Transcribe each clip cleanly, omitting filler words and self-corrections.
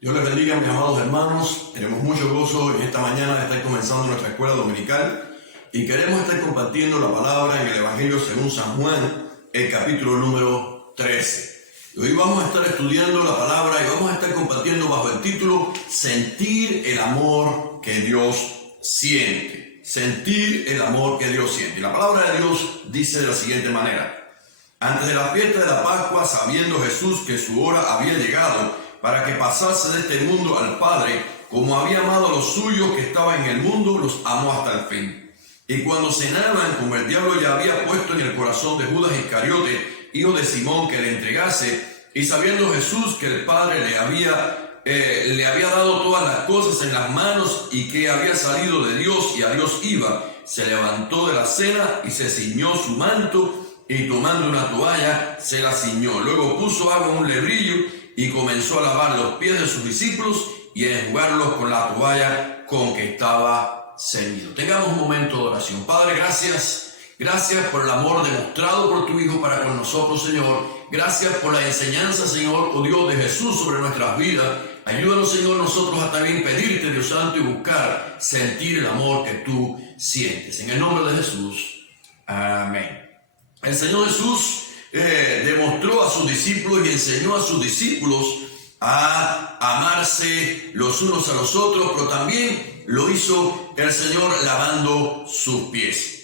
Dios les bendiga, mis amados hermanos. Tenemos mucho gozo en esta mañana de estar comenzando nuestra escuela dominical y queremos estar compartiendo la palabra en el Evangelio según San Juan, el capítulo número 13. Y hoy vamos a estar estudiando la palabra y vamos a estar compartiendo bajo el título Sentir el amor que Dios siente. Sentir el amor que Dios siente. Y la palabra de Dios dice de la siguiente manera: antes de la fiesta de la Pascua, sabiendo Jesús que su hora había llegado para que pasase de este mundo al Padre, como había amado a los suyos que estaban en el mundo, los amó hasta el fin. Y cuando cenaban, como el diablo ya había puesto en el corazón de Judas Iscariote, hijo de Simón, que le entregase, y sabiendo Jesús que el Padre le había dado todas las cosas en las manos y que había salido de Dios y a Dios iba, se levantó de la cena y se ciñó su manto, y tomando una toalla se la ciñó. Luego puso agua en un lebrillo y comenzó a lavar los pies de sus discípulos y a enjugarlos con la toalla con que estaba ceñido. Tengamos un momento de oración. Padre, gracias. Gracias por el amor demostrado por tu Hijo para con nosotros, Señor. Gracias por la enseñanza, Señor, oh Dios, de Jesús sobre nuestras vidas. Ayúdanos, Señor, nosotros a también pedirte, Dios Santo, y buscar sentir el amor que tú sientes. En el nombre de Jesús. Amén. El Señor Jesús demostró a sus discípulos y enseñó a sus discípulos a amarse los unos a los otros, pero también lo hizo el Señor lavando sus pies.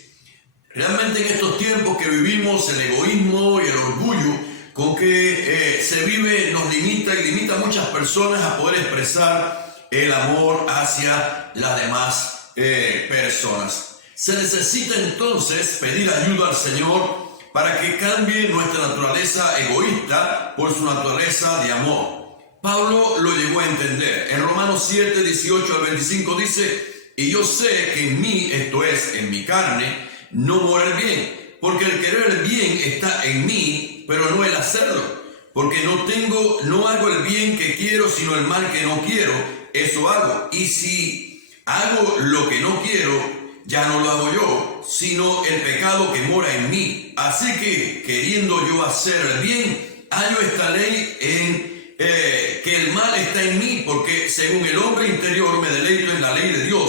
Realmente en estos tiempos que vivimos, el egoísmo y el orgullo con que se vive nos limita y limita a muchas personas a poder expresar el amor hacia las demás personas. Se necesita entonces pedir ayuda al Señor para que cambie nuestra naturaleza egoísta por su naturaleza de amor. Pablo lo llegó a entender. En Romanos 7, 18 al 25 dice: y yo sé que en mí, esto es, en mi carne, no mora el bien, porque el querer el bien está en mí, pero no el hacerlo. Porque no hago el bien que quiero, sino el mal que no quiero, eso hago. Y si hago lo que no quiero, ya no lo hago yo, sino el pecado que mora en mí. Así que, queriendo yo hacer el bien, hallo esta ley que el mal está en mí, porque según el hombre interior me deleito en la ley de Dios,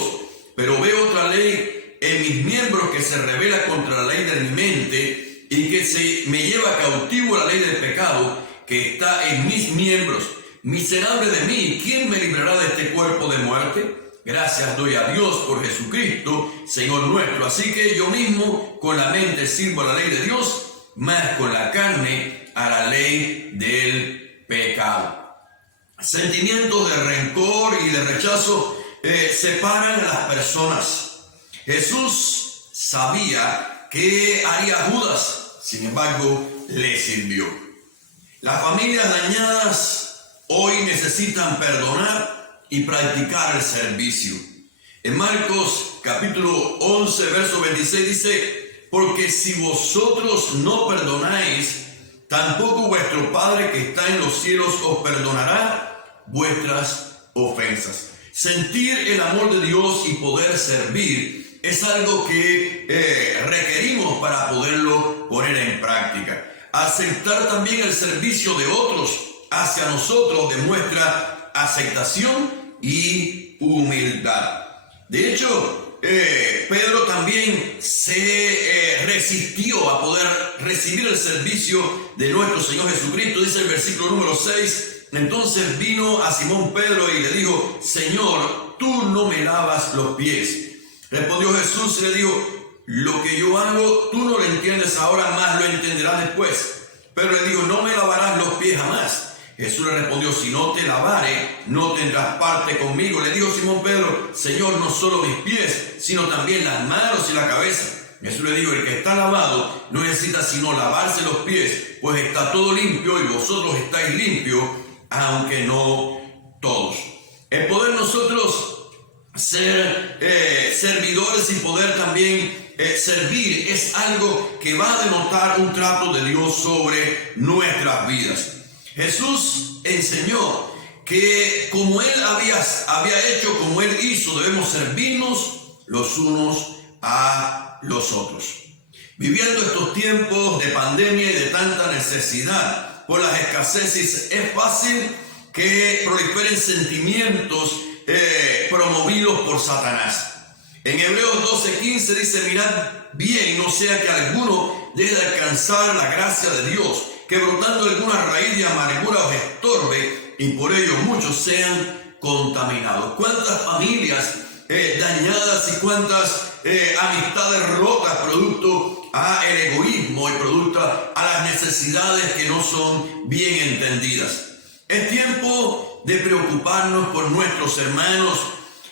pero veo otra ley en mis miembros que se revela contra la ley de mi mente y que se me lleva cautivo la ley del pecado que está en mis miembros. Miserable de mí, ¿quién me librará de este cuerpo de muerte? Gracias doy a Dios por Jesucristo, Señor nuestro. Así que yo mismo con la mente sirvo a la ley de Dios, más con la carne a la ley del pecado. Sentimientos de rencor y de rechazo separan a las personas. Jesús sabía que haría Judas, sin embargo, le sirvió. Las familias dañadas hoy necesitan perdonar y practicar el servicio. En Marcos capítulo 11 verso 26 dice: porque si vosotros no perdonáis, tampoco vuestro Padre que está en los cielos os perdonará vuestras ofensas. Sentir el amor de Dios y poder servir es algo que requerimos para poderlo poner en práctica. Aceptar también el servicio de otros hacia nosotros demuestra aceptación y humildad. De hecho, Pedro también se resistió a poder recibir el servicio de nuestro Señor Jesucristo. Dice el versículo número 6: entonces vino a Simón Pedro y le dijo: Señor, tú no me lavas los pies. Respondió Jesús y le dijo: lo que yo hago tú no lo entiendes ahora, más lo entenderás después. Pero le dijo: no me lavarás los pies jamás. Jesús le respondió: si no te lavare, no tendrás parte conmigo. Le dijo Simón Pedro: Señor, no solo mis pies, sino también las manos y la cabeza. Jesús le dijo: el que está lavado no necesita sino lavarse los pies, pues está todo limpio y vosotros estáis limpios, aunque no todos. El poder nosotros ser servidores y poder también servir es algo que va a denotar un trato de Dios sobre nuestras vidas. Jesús enseñó que como Él había hecho, como Él hizo, debemos servirnos los unos a los otros. Viviendo estos tiempos de pandemia y de tanta necesidad por las escaseces, es fácil que proliferen sentimientos promovidos por Satanás. En Hebreos 12:15 dice: mirad bien, no sea que alguno deje de alcanzar la gracia de Dios, que brotando alguna raíz de amargura os estorbe, y por ello muchos sean contaminados. ¿Cuántas familias dañadas y cuántas amistades rotas producto al egoísmo y producto a las necesidades que no son bien entendidas? Es tiempo de preocuparnos por nuestros hermanos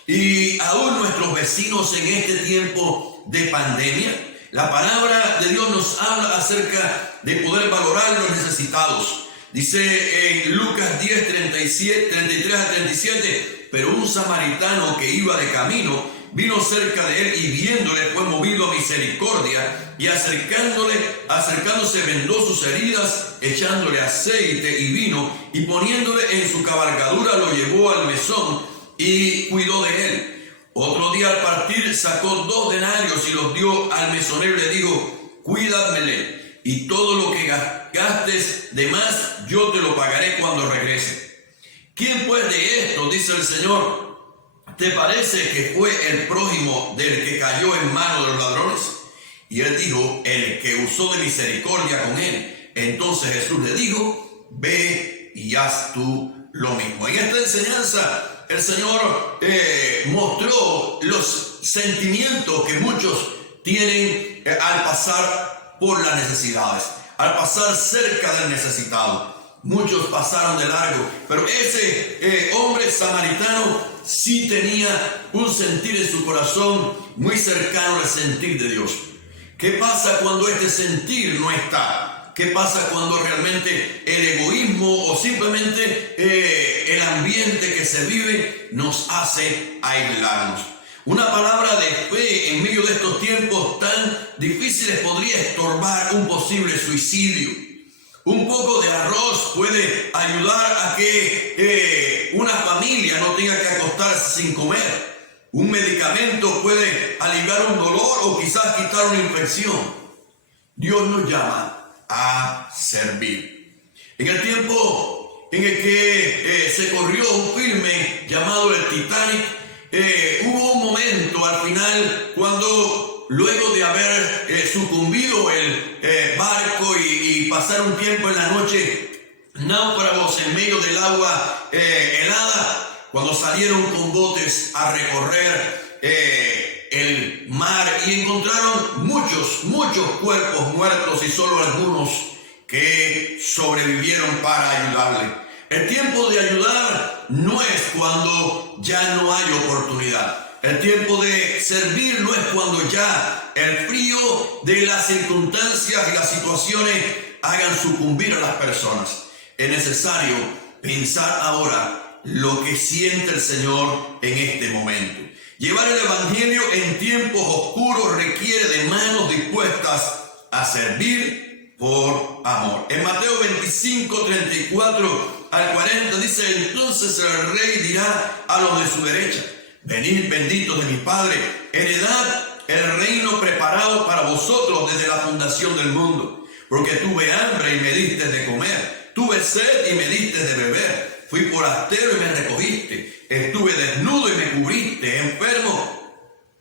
y aún nuestros vecinos en este tiempo de pandemia. La palabra de Dios nos habla acerca de poder valorar los necesitados. Dice en Lucas 10, 33 a 37, pero un samaritano que iba de camino vino cerca de él y viéndole fue movido a misericordia y acercándose vendó sus heridas, echándole aceite y vino y poniéndole en su cabalgadura lo llevó al mesón y cuidó de él. Otro día al partir sacó 2 denarios y los dio al mesonero y le dijo: cuídamele, y todo lo que gastes de más yo te lo pagaré cuando regrese. ¿Quién pues de esto, dice el Señor, te parece que fue el prójimo del que cayó en manos de los ladrones? Y él dijo: el que usó de misericordia con él. Entonces Jesús le dijo: ve y haz tú lo mismo. En esta enseñanza el Señor mostró los sentimientos que muchos tienen al pasar por las necesidades, al pasar cerca del necesitado. Muchos pasaron de largo, pero ese hombre samaritano sí tenía un sentir en su corazón muy cercano al sentir de Dios. ¿Qué pasa cuando este sentir no está? ¿Qué pasa cuando realmente el egoísmo o simplemente el ambiente que se vive nos hace aislarnos? Una palabra de fe en medio de estos tiempos tan difíciles podría estorbar un posible suicidio. Un poco de arroz puede ayudar a que una familia no tenga que acostarse sin comer. Un medicamento puede aliviar un dolor o quizás quitar una infección. Dios nos llama a servir. En el tiempo en el que se corrió un filme llamado el Titanic, hubo un momento al final cuando luego de haber sucumbido el barco y pasar un tiempo en la noche náufragos en medio del agua helada, cuando salieron con botes a recorrer el mar y encontraron muchos cuerpos muertos y solo algunos que sobrevivieron para ayudarle. El tiempo de ayudar no es cuando ya no hay oportunidad. El tiempo de servir no es cuando ya el frío de las circunstancias y las situaciones hagan sucumbir a las personas. Es necesario pensar ahora lo que siente el Señor en este momento. Llevar el evangelio en tiempos oscuros requiere de manos dispuestas a servir por amor. En Mateo 25, 34 al 40 dice: entonces el rey dirá a los de su derecha: venid benditos de mi Padre, heredad el reino preparado para vosotros desde la fundación del mundo. Porque tuve hambre y me diste de comer, tuve sed y me diste de beber, fui forastero y me recogiste, estuve desnudo y me cubriste, enfermo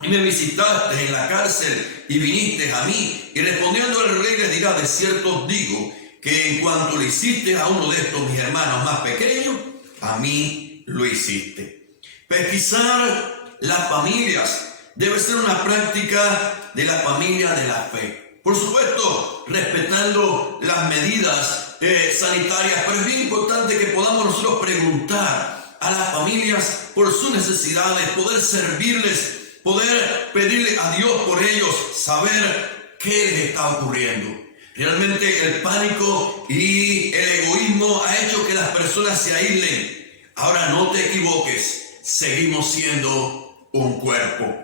y me visitaste, en la cárcel y viniste a mí. Y respondiendo el rey les dirá: de cierto os digo que en cuanto lo hiciste a uno de estos mis hermanos más pequeños, a mí lo hiciste. Pesquisar las familias debe ser una práctica de la familia de la fe. Por supuesto, respetando las medidas sanitarias, pero es bien importante que podamos nosotros preguntar a las familias por sus necesidades, poder servirles, poder pedirle a Dios por ellos, saber qué les está ocurriendo. Realmente el pánico y el egoísmo ha hecho que las personas se aíslen. Ahora no te equivoques, seguimos siendo un cuerpo.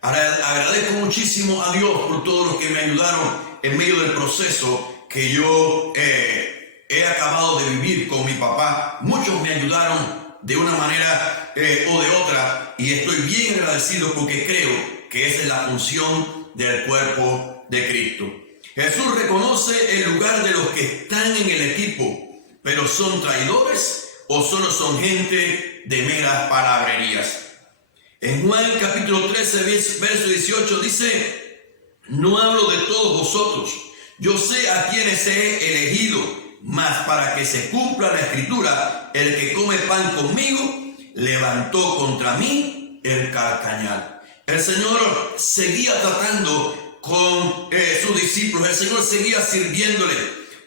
Ahora agradezco muchísimo a Dios por todos los que me ayudaron en medio del proceso que yo he acabado de vivir con mi papá. Muchos me ayudaron de una manera o de otra, y estoy bien agradecido porque creo que esa es la función del cuerpo de Cristo. Jesús reconoce el lugar de los que están en el equipo, pero son traidores o solo son gente de meras palabrerías. En Juan capítulo 13, verso 18 dice: no hablo de todos vosotros, yo sé a quienes he elegido, mas para que se cumpla la escritura, el que come pan conmigo, levantó contra mí el calcañal. El Señor seguía tratando con sus discípulos, el Señor seguía sirviéndole.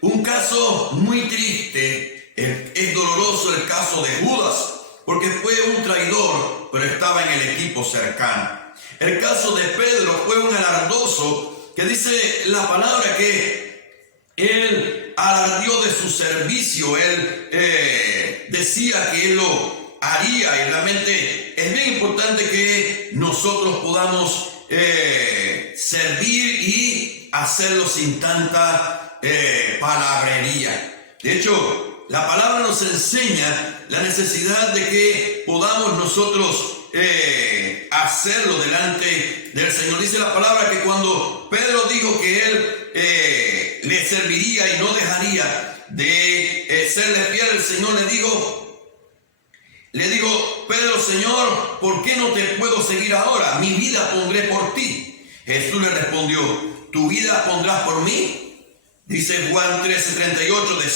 Un caso muy triste, es doloroso el caso de Judas, porque fue un traidor, pero estaba en el equipo cercano. El caso de Pedro fue un alardoso, que dice la palabra que él alardeó de su servicio, él decía que él lo haría, y realmente es bien importante que nosotros podamos servir y hacerlo sin tanta palabrería. De hecho, la palabra nos enseña la necesidad de que podamos nosotros hacerlo delante del Señor. Dice la palabra que cuando Pedro dijo que él le serviría y no dejaría de serle fiel, el Señor le digo, Pedro, Señor, ¿por qué no te puedo seguir ahora? Mi vida pondré por ti. Jesús le respondió, ¿tu vida pondrás por mí? Dice Juan 13:38, de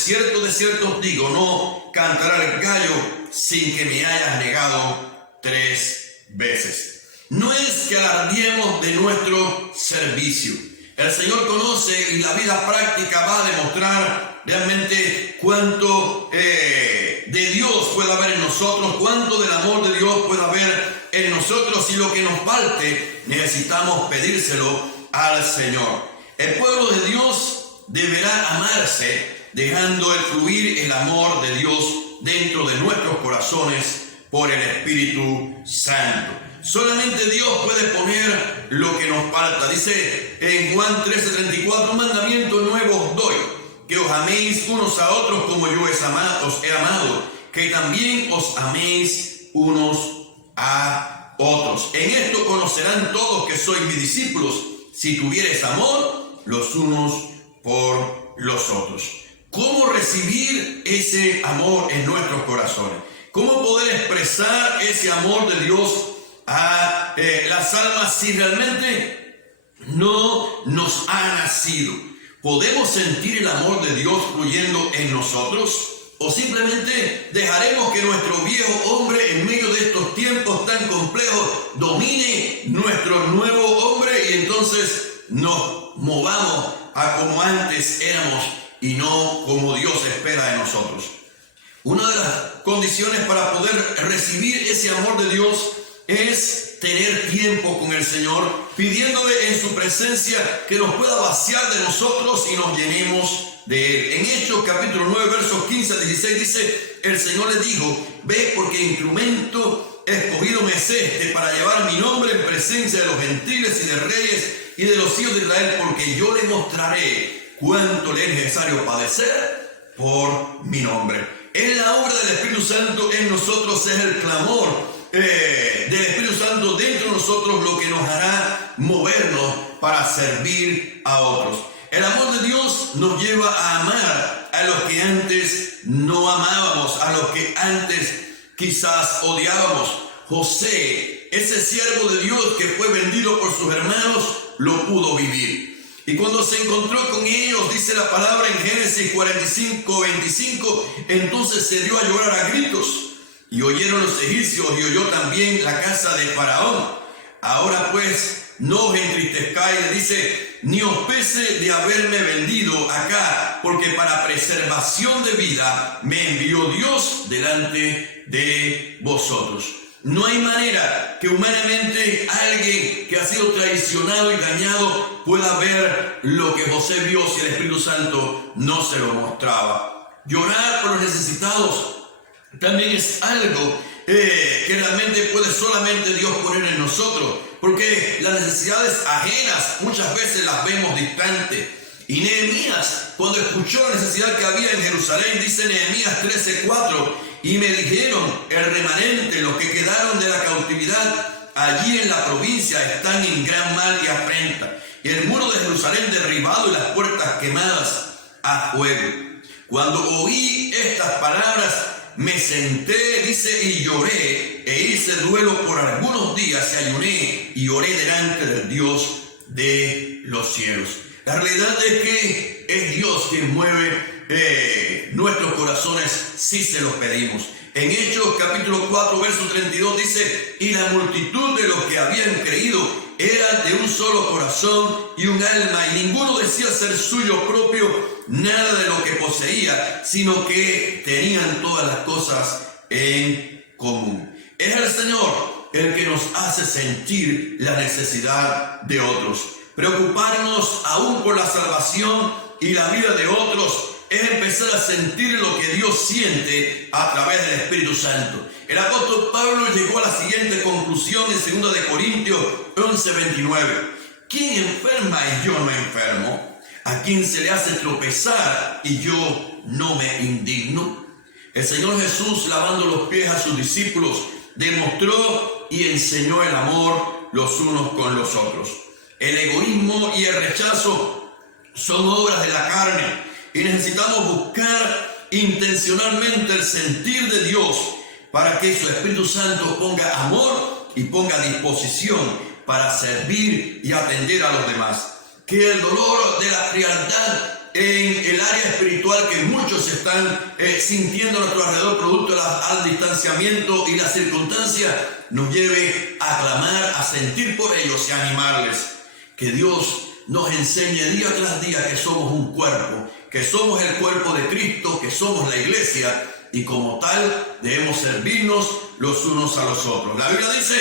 cierto os digo, no cantará el gallo sin que me hayas negado 3 veces. No es que alardiemos de nuestro servicio. El Señor conoce, y la vida práctica va a demostrar realmente cuánto de Dios puede haber en nosotros, cuánto del amor de Dios puede haber en nosotros, y lo que nos falte necesitamos pedírselo al Señor. El pueblo de Dios deberá amarse, dejando fluir el amor de Dios dentro de nuestros corazones por el Espíritu Santo. Solamente Dios puede poner lo que nos falta. Dice en Juan 13:34, un mandamiento nuevo os doy, que os améis unos a otros como yo os he amado, que también os améis unos a otros. En esto conocerán todos que sois mis discípulos, si tuviereis amor los unos por los otros. ¿Cómo recibir ese amor en nuestros corazones? ¿Cómo poder expresar ese amor de Dios a las almas si realmente no nos ha nacido? ¿Podemos sentir el amor de Dios fluyendo en nosotros? ¿O simplemente dejaremos que nuestro viejo hombre en medio de estos tiempos tan complejos domine nuestro nuevo hombre y entonces nos movamos a como antes éramos y no como Dios espera de nosotros? Una de las condiciones para poder recibir ese amor de Dios es tener tiempo con el Señor, pidiéndole en su presencia que nos pueda vaciar de nosotros y nos llenemos de Él. En Hechos capítulo 9, versos 15 al 16 dice, el Señor le dijo, ve porque instrumento escogido me es este para llevar mi nombre en presencia de los gentiles y de reyes y de los hijos de Israel, porque yo le mostraré cuánto le es necesario padecer por mi nombre. En la obra del Espíritu Santo en nosotros es el clamor del Espíritu Santo dentro de nosotros lo que nos hará movernos para servir a otros. El amor de Dios nos lleva a amar a los que antes no amábamos, a los que antes quizás odiábamos. José, ese siervo de Dios que fue vendido por sus hermanos, lo pudo vivir. Y cuando se encontró con ellos, dice la palabra en Génesis 45:25, entonces se dio a llorar a gritos. Y oyeron los egipcios y oyó también la casa de Faraón. Ahora pues, no os entristezcáis, dice, ni os pese de haberme vendido acá, porque para preservación de vida me envió Dios delante de vosotros. No hay manera que humanamente alguien que ha sido traicionado y dañado pueda ver lo que José vio si el Espíritu Santo no se lo mostraba. Llorar por los necesitados también es algo que realmente puede solamente Dios poner en nosotros, porque las necesidades ajenas muchas veces las vemos distantes. Y Nehemías, cuando escuchó la necesidad que había en Jerusalén, dice Nehemías 13:4, y me dijeron, el remanente, los que quedaron de la cautividad allí en la provincia, están en gran mal y afrenta, y el muro de Jerusalén derribado y las puertas quemadas a fuego. Cuando oí estas palabras, Me senté, dice, y lloré, e hice duelo por algunos días, y ayuné y oré delante del Dios de los cielos. La realidad es que es Dios quien mueve nuestros corazones si se los pedimos. En Hechos capítulo 4, verso 32 dice, y la multitud de los que habían creído eran de un solo corazón y un alma, y ninguno decía ser suyo propio nada de lo que poseía, sino que tenían todas las cosas en común. Es el Señor el que nos hace sentir la necesidad de otros. Preocuparnos aún por la salvación y la vida de otros es empezar a sentir lo que Dios siente a través del Espíritu Santo. El apóstol Pablo llegó a la siguiente conclusión en 2 Corintios 11:29. ¿Quién enferma y yo no enfermo? ¿A quién se le hace tropezar y yo no me indigno? El Señor Jesús, lavando los pies a sus discípulos, demostró y enseñó el amor los unos con los otros. El egoísmo y el rechazo son obras de la carne y necesitamos buscar intencionalmente el sentir de Dios para que su Espíritu Santo ponga amor y ponga disposición para servir y atender a los demás. Que el dolor de la frialdad en el área espiritual que muchos están sintiendo a nuestro alrededor producto al distanciamiento y las circunstancias nos lleve a clamar, a sentir por ellos y a animarles. Que Dios nos enseñe día tras día que somos un cuerpo, que somos el cuerpo de Cristo, que somos la iglesia y como tal debemos servirnos los unos a los otros. La Biblia dice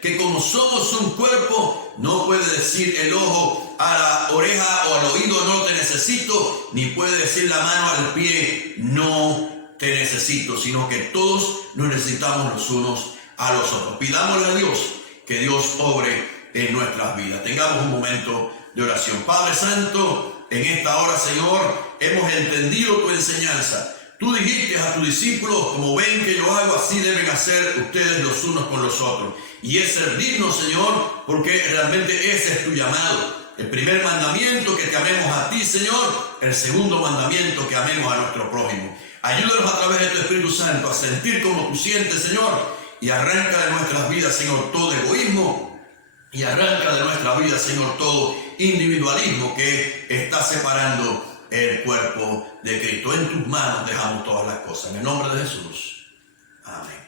que como somos un cuerpo, no puede decir el ojo a la oreja o al oído no te necesito, ni puede decir la mano al pie no te necesito, sino que todos nos necesitamos los unos a los otros. Pidámosle a Dios que Dios obre en nuestras vidas. Tengamos un momento de oración. Padre Santo, en esta hora, Señor, hemos entendido tu enseñanza. Tú dijiste a tus discípulos, como ven que yo hago, así deben hacer ustedes los unos con los otros. Y es servirnos, Señor, porque realmente ese es tu llamado. El primer mandamiento, que te amemos a ti, Señor. El segundo mandamiento, que amemos a nuestro prójimo. Ayúdanos a través de tu Espíritu Santo a sentir como tú sientes, Señor. Y arranca de nuestras vidas, Señor, todo egoísmo. Y arranca de nuestra vida, Señor, todo individualismo que está separando el cuerpo de Cristo. En tus manos dejamos todas las cosas. En el nombre de Jesús. Amén.